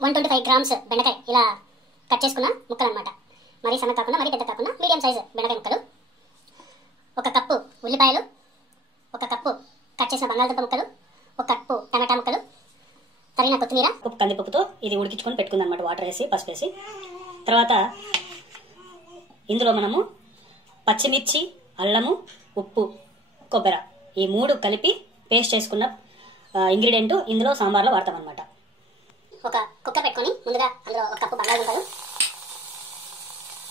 125 grams బెండకాయ ఇలా cut చేసుకున్న ముక్కలు అనమాట. మరీ సన్న కాకుండా మరీ పెద్ద కాకుండా మీడియం సైజు బెండకాయ ముక్కలు, 1 కప్పు ఉల్లిపాయలు, 1 కప్పు కట్ చేసిన బంగాళదుంప ముక్కలు, 1 కప్పు టమాటా ముక్కలు, తరిగిన కొత్తిమీర, కందిపప్పుతో ఇది ఉడికించుకొని పెట్టుకుంది అనమాట. వాటర్ వేసి పసుపు వేసి తర్వాత ఇందులో మనము పచ్చిమిర్చి, అల్లము, ఉప్పు, కొబ్బరి ఈ 3 కలిపి పేస్ట్ చేసుకున్న ఇంగ్రీడియంట్ ఇందులో సాంబార్లో వాడతాం అనమాట. ఒక కుక్కర్ పెట్టుకొని ముందుగా అందులో 1 కప్పు బంగాళదుంపలు,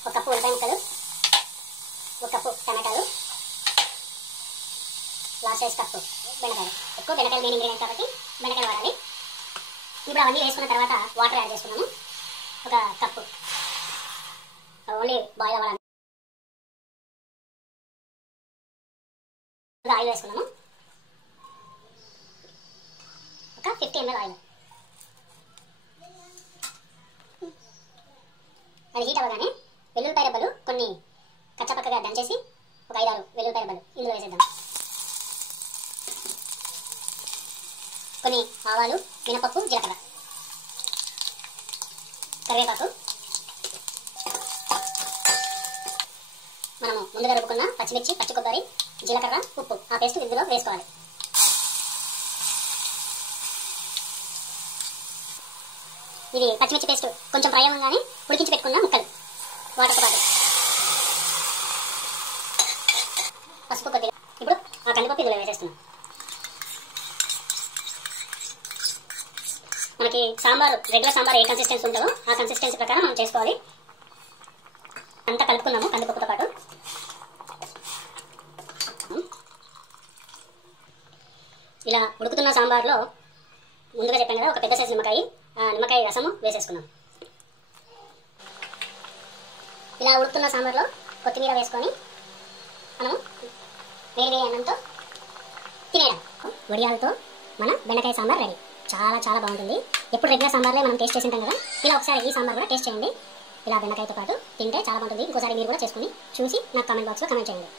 1 కప్పు ఉల్లిపాయ ముక్కలు, 1 కప్పు టమాటాలు, లాస్ట్ సైజ్ కప్పు బెండకాయలు. ఎక్కువ బెండకాయలు మెయిన్ ఇంగ్రీడియంట్ కాబట్టి బెండకాయలు వాడాలి. ఇప్పుడు అవన్నీ వేసుకున్న తర్వాత వాటర్ యాడ్ చేసుకున్నాము. 1 కప్పు ఓన్లీ బాయిల్ అవ్వాలి. ఆయిల్ వేసుకున్నాము. 50 ml ఆయిల్. అది హీట్ అవ్వగానే వెల్లుల్లిపాయ రెబ్బలు కొన్ని కచ్చపక్కగా దంచేసి 5-6 వెల్లుల్లిపాయ రెబ్బలు ఇందులో వేసేద్దాం. కొన్ని ఆవాలు, మినపప్పు, జీలకర్ర, కరివేపాకు, మనము ముందుగా రుబ్బుకున్న పచ్చిమిర్చి, పచ్చి కొబ్బరి, జీలకర్ర, ఉప్పు ఆ పేస్ట్ ఇందులో వేసుకోవాలి. ఇది పచ్చిమిర్చి పేస్ట్ కొంచెం ఫ్రై అవ్వగానే ఉడికించి పెట్టుకున్న ముక్కలు వాటర్తో పాటు పసుపు కొద్దిగా. ఇప్పుడు ఆ కందిపప్పు ఇందులో వేసేస్తున్నాం. మనకి సాంబారు రెగ్యులర్ సాంబార్ ఏ కన్సిస్టెన్సీ ఉంటుందో ఆ కన్సిస్టెన్సీ ప్రకారం మనం చేసుకోవాలి. అంతా కలుపుకున్నాము కందిపప్పుతో పాటు. ఇలా ఉడుకుతున్న సాంబార్లో ముందుగా చెప్పాను కదా 1 పెద్ద సైజు నిమ్మకాయ రసము వేసేసుకున్నాం. ఇలా ఉడుకుతున్న సాంబార్లో కొత్తిమీర వేసుకొని మనము వేడి అన్నంతో తినేయడం. వడియాలతో మన బెండకాయ సాంబార్ రెడీ. చాలా చాలా బాగుంటుంది. ఎప్పుడు రెగ్యులర్ సాంబార్లే మనం టేస్ట్ చేసి ఉంటాం కదా, ఇలా ఒకసారి ఈ సాంబార్ కూడా టేస్ట్ చేయండి. ఇలా బెండకాయతో పాటు తింటే చాలా బాగుంటుంది. ఇంకోసారి మీరు కూడా చేసుకుని చూసి నాకు కామెంట్ బాక్స్లో కామెంట్ చేయండి.